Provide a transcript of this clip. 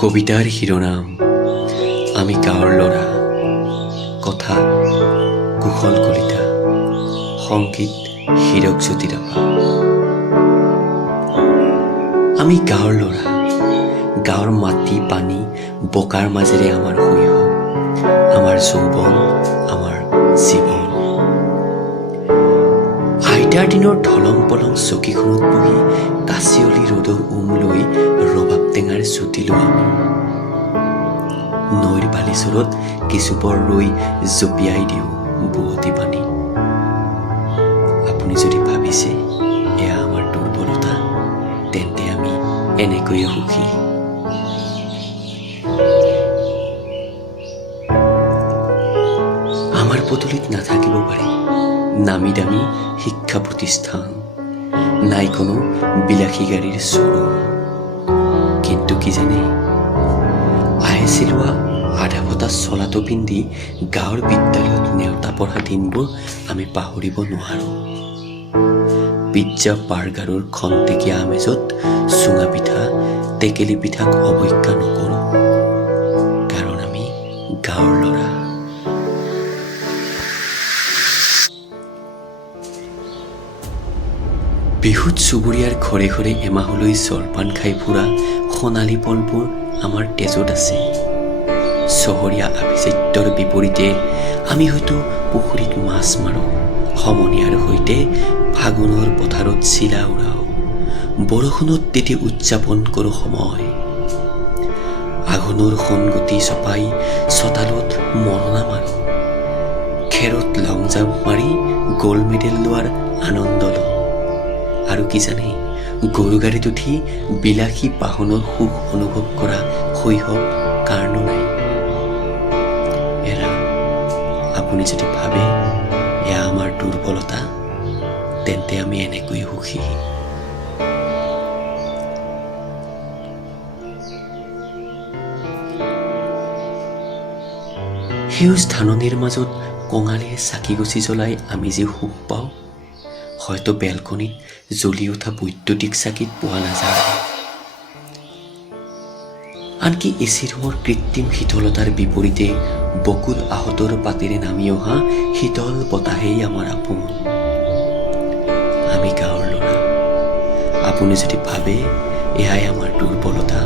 কবিতাৰ শিৰোনাম আমি গাঁৱৰ ল'ৰা, কথা কুশল কলিতা, সংগীত হীৰকজ্যোতি ৰাভা। আমি গাঁৱৰ ল'ৰা, গাঁৱৰ মাটি পানী বোকাৰ মাজেৰে আমাৰ শৈশৱ, আমাৰ যৌৱন, আমাৰ জীৱন। আইতাৰ দিনৰ ধলং পলং চকীখনত বহি কাচিয়লি ৰ'দৰ লৈ ৰবাব টেঙাৰ চুটিলো আমি। নৈৰ বালিচৰত কিছুপৰ ৰৈ জঁপিয়াই দিওঁ বুৱতী পানী। আপুনি যদি ভাবিছে এয়া আমাৰ দুৰ্বলতা, তেন্তে আমি এনেকৈয়ে সুখী। আমাৰ পদূলিত নাথাকিব পাৰে নামী দামী শিক্ষা প্ৰতিষ্ঠান, নাই কোনো বিলাসী গাড়ীৰ শ্বৰুম, কিন্তু কি জানে, আহে চিলোৱা আধা ফটা চলাটো পিন্ধি গাঁৱৰ বিদ্যালয়ত নেওতা পঢ়া দিনবোৰ আমি পাহৰিব নোৱাৰোঁ। পিজ্জা বাৰ্গাৰৰ খন্তেকীয়া আমেজত চুঙা পিঠা টেকেলি পিঠাক অৱজ্ঞা নকৰোঁ, কাৰণ আমি গাঁৱৰ ল'ৰা। বিহুত চুবুৰীয়াৰ ঘৰে ঘৰে এমাহলৈ জলপান খাই ফুৰা সোণালী পলবোৰ আমাৰ তেজত আছে। চহৰীয়া আভিজাত্যৰ বিপৰীতে আমি হয়তো পুখুৰীত মাছ মাৰোঁ, সমনীয়াৰ সৈতে ফাগুনৰ পথাৰত চিলা উৰাওঁ, বৰষুণত তিতি উদযাপন কৰোঁ সময়। আঘোণৰ সোণগুটি চপাই চোতালত মৰণা মাৰোঁ, খেৰত লং জাম্প মাৰি গ'ল্ড মেডেল লোৱাৰ আনন্দ লওঁ। আৰু কি জানে, গৰু গাড়ীত উঠি বিলাসী বাহনৰ সুখ অনুভৱ কৰা শৈশৱ কাৰণো নাই। এৰা, আপুনি যদি ভাবে এয়া আমাৰ দুৰ্বলতা, তেন্তে আমি এনেকৈ সুখী। সেউজ ধাননিৰ মাজত কঙালীয়ে চাকি গছি জ্বলাই আমি যি সুখ পাওঁ, হয়তো বেলকনিত জ্বলি উঠা বৈদ্যুতিক চাকিত পোৱা নাযায়। আনকি এচি ৰুমৰ কৃত্ৰিম শীতলতাৰ বিপৰীতে বকুল আহঁতৰ পাতেৰে নামি অহা শীতল বতাহেই আমাৰ আপোন। আমি গাঁৱৰ ল'ৰা, আপুনি যদি ভাবে এয়াই আমাৰ দুৰ্বলতা,